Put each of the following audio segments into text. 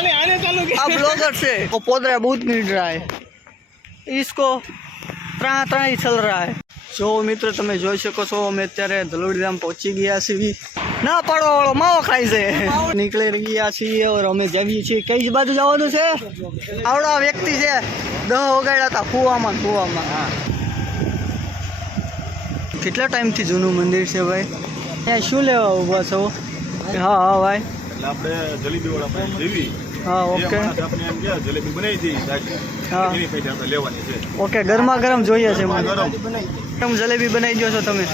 अब ब्लॉगर से वो पोदरा बहुत मिल रहा है इसको त्रा ही चल रहा है। जो मित्र તમે જોઈ શકો છો અમે અત્યારે ધલોડીધામ પહોંચી ગયા છીએ ના પાડવા વાળો માવો ખાય છે નીકળી ગયા છીએ और અમે જઈએ છીએ કઈ બાજુ જવાનું છે આવડા વ્યક્તિ છે 10 વગાડ્યા હતા કુવામાં કેટલા ટાઈમથી જૂનું મંદિર છે ભાઈ ત્યાં શું લેવા ઊભા છો હા હા ભાઈ એટલે આપણે જલેબી વાળા પાસે જેવી हाँ ओके આપણે એમ કે જલેબી બનાવી દી हाँ એની પૈસા આપણે લેવાની છે ओके गरमा गरम જોઈએ છે મને ગરમ ગરમ જલેબી બનાવી દો છો તમે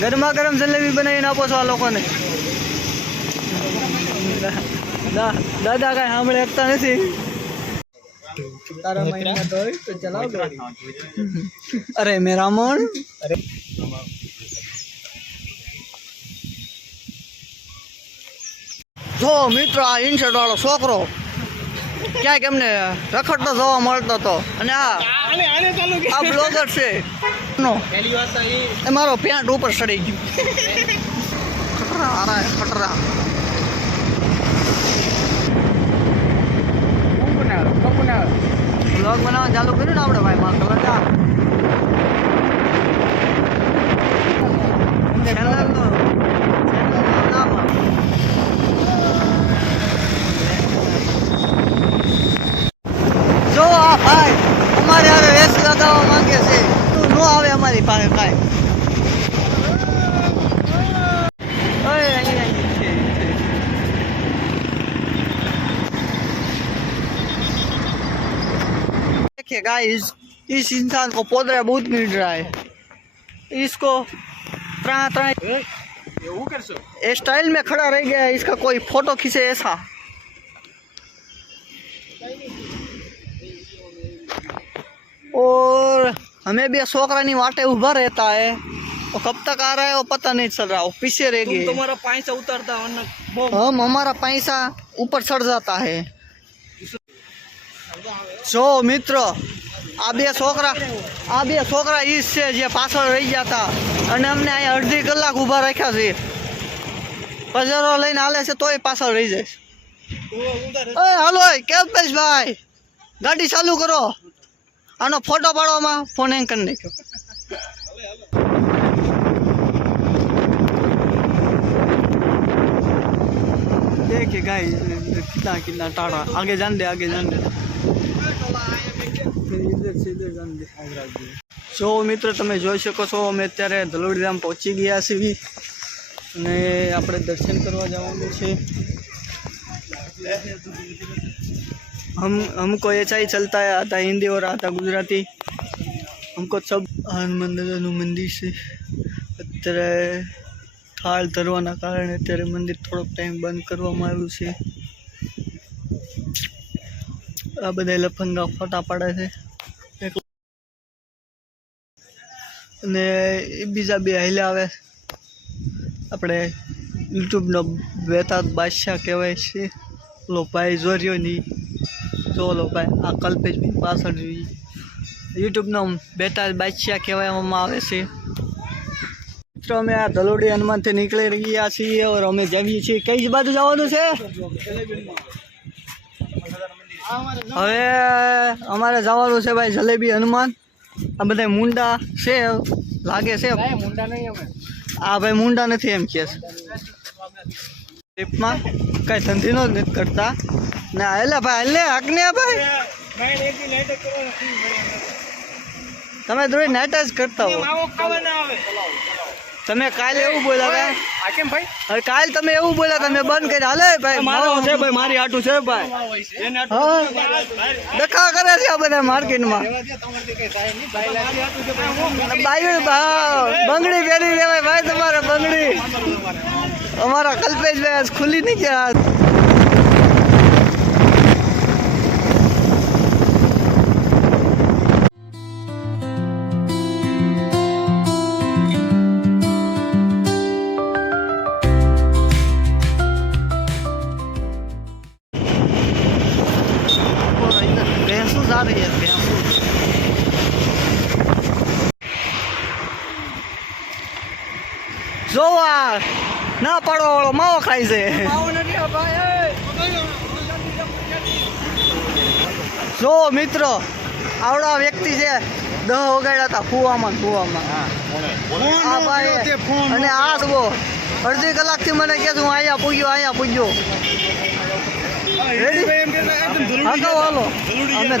ગરમા ગરમ જલેબી બનાવીને આપો છો આ લોકોને દાદા કાંઈ સાંભળે શકતા નથી તારા મહિના તો હોય તો ચલાવ ગાડી અરે મેરા મોણ જો મિત્ર આ ઇન્સર્ટ વાળો છોકરો ક્યાંક એમને રખડતો જોવા મળતો હતો અને આ બ્લોગર છે નો એ મારો પેન્ટ ઉપર ચડી ગયું ખટરા બ્લોગ બનાવવાનું ચાલુ કર્યું ને આપણે ભાઈ માં કલર જો આ ભાઈ અમારે હવે રેસ લગાવવા માંગે છે તું નો આવે અમારી પાસે કાંઈ देखिए गाइस इस इंसान को पोदरा बहुत मिल रहा है इसको ये स्टाइल में खड़ा रह गया है इसका कोई फोटो खींचे ऐसा और हमें भी छोकरानी वाटे उभा रहता है वो कब तक आ रहा है वो पता नहीं चल रहा वो पीछे रह गए तुम्हारा पैसा उतरता हम हमारा पैसा ऊपर चढ़ जाता है जो मित्र आ बे छोकरा ईज છે જે પાછળ રહી ગયા હતા અને અમને અહીંયા અડધી કલાક ઊભા રાખ્યા છે પજારો લઈને હાલે છે તોય પાછળ રહી જાય ઓય હાલો કેલ્પેશભાઈ ગાડી ચાલુ કરો આનો ફોટો પાડવામાં ફોન હેંગ કરી નાખ્યો देखिए गाइस कितना टाड़ा आगे जान दे જો મિત્ર તમે જોઈ શકો છો અમે અત્યારે ધલોડીધામ પહોંચી ગયા છીએ અને આપણે દર્શન કરવા જવાનું છે हमको ऐसा ही चलता है आता हिंदी और आता गुजराती हमको सब हनुमान मंदिर से અત્યારે થાળ ધરવાના કારણે અત્યારે મંદિર થોડોક ટાઈમ બંધ કરવામાં આવ્યું છે આ બધા લફંગા ફોટા પાડે છે અને એ બીજા બે હાલ્યા આવે આપણે યુટ્યુબનો બેતાદ બાદશાહ કહેવાય છે ઓલો ભાઈ જોર્યો નહીં જો ઓલો ભાઈ આ કલ્પેશભાઈ પાછળ જોઈએ યુટ્યુબનો બેતાદ બાદશાહ કહેવામાં આવે છે મિત્રો અમે આ ધલોડી હનુમાનથી નીકળી ગયા છીએ और અમે જઈએ છીએ કઈ બાજુ જવાનું છે હવે અમારે જવાનું છે ભાઈ જલેબી હનુમાન આ બધા મુંડા છે લાગે છે આ ભાઈ મુંડા નથી એમ કહે છે ટ્રીપમાં કઈ ધંધીનો જ નથી કરતા ને એટલે ભાઈ એટલે હકને ભાઈ તમે થોડી નાટ જ કરતા હો તમે કાલે એવું બોલ્યા હતા હવે કાલ તમે એવું બોલ્યા તમે બંધ કરી હાલે ભાઈ મારો છે ભાઈ મારી આટું છે ભાઈ દેખા કરે છે આ બધા માર્કેટમાં બાઈ બંગડી પહેરી લેવાય ભાઈ તમારે બંગડી અમારા કલ્પેશભાઈ ખુલ્લી નહીં ગયા आ रही है जो ना पाड़वा वालो माવો खाय છે જો મિત્રો આવડા વ્યક્તિ છે 10 વગાડ્યા હતા કુવામાં આ ભાઈ અને આ જુઓ અડધી કલાકથી મને કહે હું અહીંયા પૂગ્યો રેડી હાલો અમે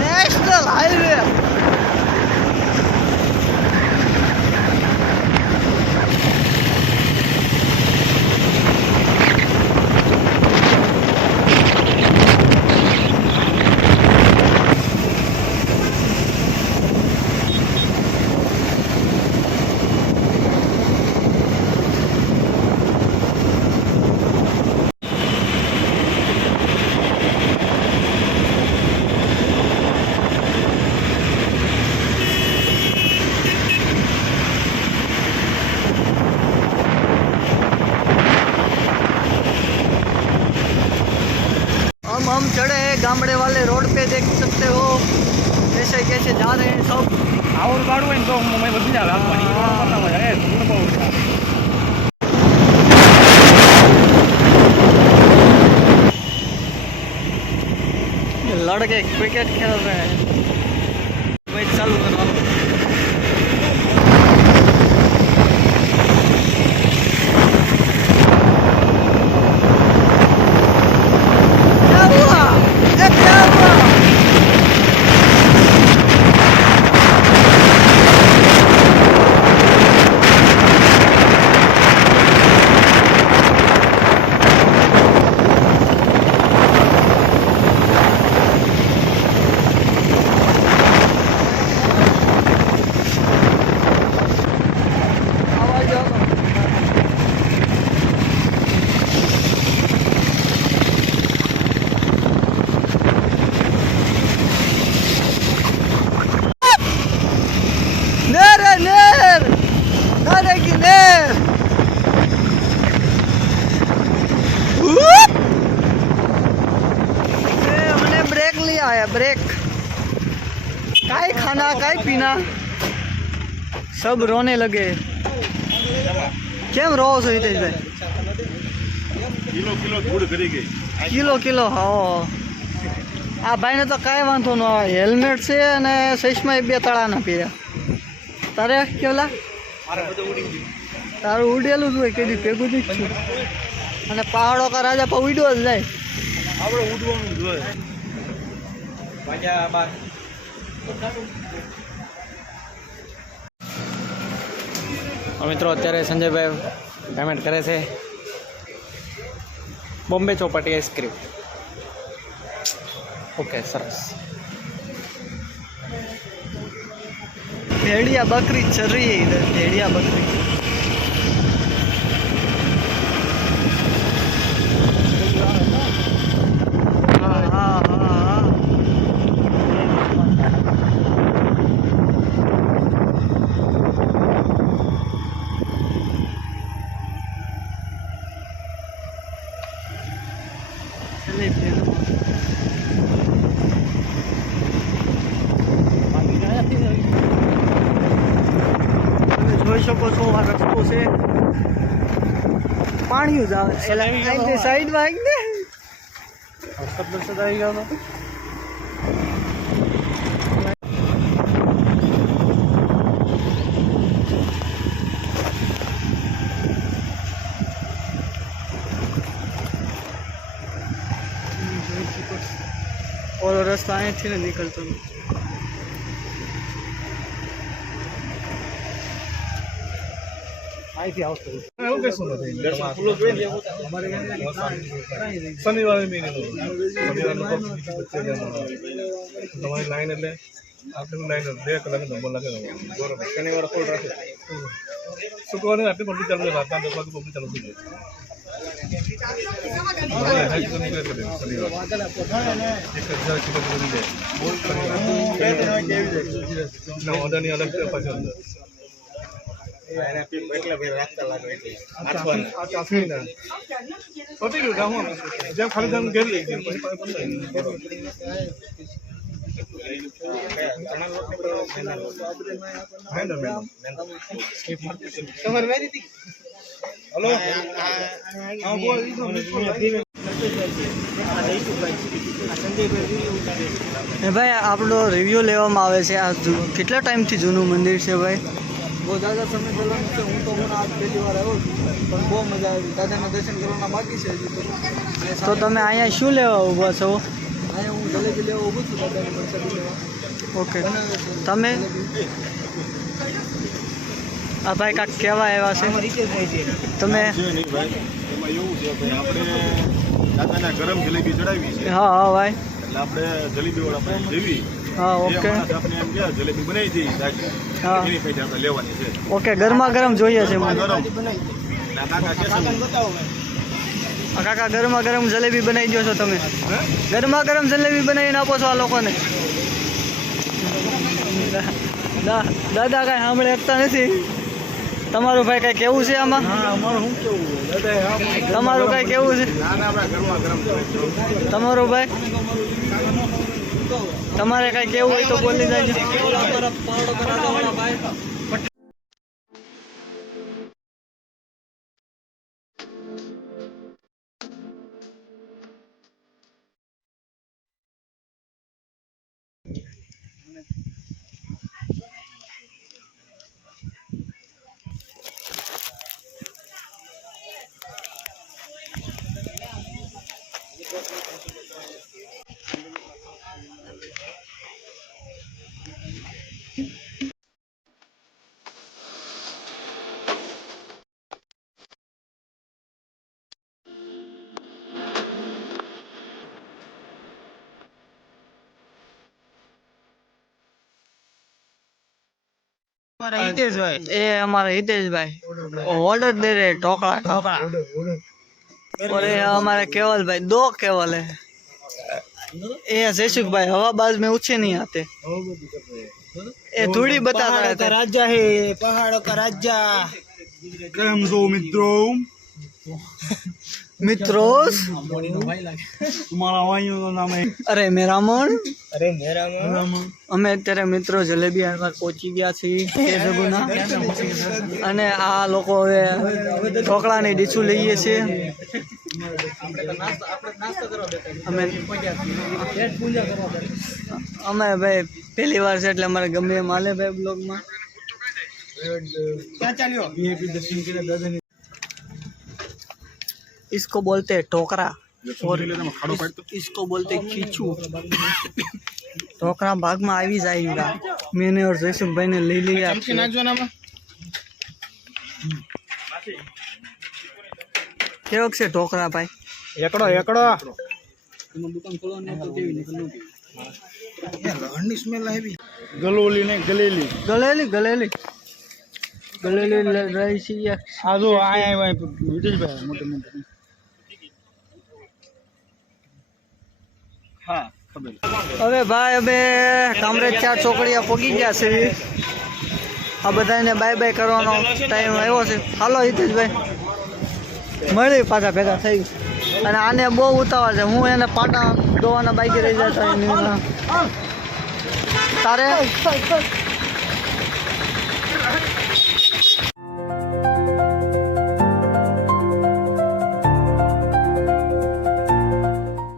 નેશનલ હાઈવે हम चढ़े हैं गामड़े वाले रोड पे देख सकते हो जैसे कैसे जा रहे हैं सब और गाड़ू है तो मैं बदल जा रहा लड़के क्रिकेट खेल रहे हैं मैच चालू करवा हमने ब्रेक लिया है ब्रेक काई खाना काई पीना सब रोने लगे केम रो છો હિતેશભાઈ કિલો ધૂળ કરી ગઈ કિલો હા આ ભાઈને તો કાંઈ વાંધો ન આવે હેલ્મેટ છે અને ચશ્મા 2 તળાના પહેર્યા તારે કેવલા તારું ઉડેલું જ હોય કદી ભેગું જ છું અને પહાડો કા રાજા પર ઉડ્યો જ જાય આપણે ઉડવાનું જોઈએ મિત્રો અત્યારે સંજયભાઈ પેમેન્ટ કરે છે બોમ્બે ચોપાટી આઈસ્ક્રીમ ઓકે સરસ भेड़िया बकरी चल रही है इधर भेड़िया बकरी हाँ हाँ हाँ चले જોઈ શકો છો આ રસ્તો છે પાણી જ આવે એટલે સાઈડમાં આવી ને આવી ગયો ઓલો રસ્તો અહીંથી ને નીકળતો નથી અહીંથી આવતો એવું કશું નથી દર્શન ખુલ્લો જોઈએ ને શનિવારે તમારી લાઈન એટલે આપણી લાઈન 2 કલાક નંબર લાગે બરોબર શનિવારે ફૂલ રાખે શુક્રવારે આટલી પબ્લિક ચાલુ છે રાતના 10 વાગે પબ્લિક ચાલુ થઈ જાય ઓર્ડરની અલગ પાછળ જેમ ખાલી ઘેર લઈ ગયું હલો હા બોલ ભાઈ આપણો રિવ્યૂ લેવામાં આવે છે. આ કેટલા ટાઈમથી જૂનું મંદિર છે ભાઈ? બહુ દાદા સમય પહેલાંનું છે. હું તો હમણાં આજ પહેલી વાર આવ્યો છું, પણ બહુ મજા આવી. દાદાના દર્શન કરવાના બાકી છે હજી તો તમે અહીંયા શું લેવા ઊભા છો? અહીંયા હું જલેબી લેવા ઊભું છું, દાદાની પ્રસાદી લેવા. ઓકે, તમે આ ભાઈ કાંઈક કહેવા આવ્યા છે તમે? એમાં એવું છે ભાઈ, આપણે દાદાના ગરમ જલેબી ચડાવી છે, હા હા ભાઈ, એટલે આપણે જલેબી વાળા પાસે જેવી હા ઓકે આપણે એમ કે જલેબી બનાવી દઈએ હા એની પૈસે આપણે લેવાની છે. ઓકે, ગરમા ગરમ જોઈએ છે મને. ગરમ કાકા કે કાકા ગરમા ગરમ જલેબી બનાવી દો છો તમે? ગરમા ગરમ જલેબી બનાવીને આપો છો આ લોકોને? દાદા કાંઈ સાંભળી શકતા નથી. તમારું ભાઈ કાંઈ કેવું છે આમાં? અમારું શું કેવું દાદા? તમારું કાંઈ કેવું છે? આપણે ગરમા ગરમ તમારું ભાઈ તમારે કાંઈ કેવું હોય તો બોલી જાય. એ हमारा हितेश भाई ऑर्डर दे रहे ढोकला ढोकला और ये हमारा केवल भाई 2 केवल है. ये जयसुख भाई हवाबाज में ऊंचे नहीं आते, ये थोड़ी बताता रहता है. राजा है पहाड़ों का राजा. કેમ છો મિત્રો? मित्रोस તમારા વાઈનું નામ अरे मेरा मन अरे मेरा અમે અત્યારે મિત્રો જલેબી હારમાં પહોંચી ગયા છીએ કેસગુના, અને આ લોકો હવે ઢોકળાની ડીશું લઈએ છીએ. અમે ભાઈ પહેલી વાર છે એટલે અમારે ગમે એમ હાલે ભાઈ બ્લોગમાં. क्या चालियो इसको बोलते हैं टोकरा और इसको बोलते हैं खींचू. टोकरा भाग में આવી जाएगा. मैंने और जयसुख भाई ने ले लिया. કેવો છે ઢોકળા ભાઈ? એકડો એકડો दुकान खोलो ने तो देवी निकलनो यार लहरनी स्मेल આવી. ગલોલી ને ગલેલી ગલેલી ગલેલી ગલેલી રહી છે. આ જો આ વિટેશભાઈ મોટે મોટે હા ખબર. હવે ભાઈ હવે કામરેજ 4 ચોકડીયા પહોંચી ગયા છે. આ બધાને બાય બાય કરવાનો ટાઈમ આવ્યો છે. હાલો હિતેશભાઈ મળી પાછા ભેગા થઈ. અને આને બહુ ઉતાવળ છે. હું એને પાટા દોવાના બાઈકે રહી જતા તારે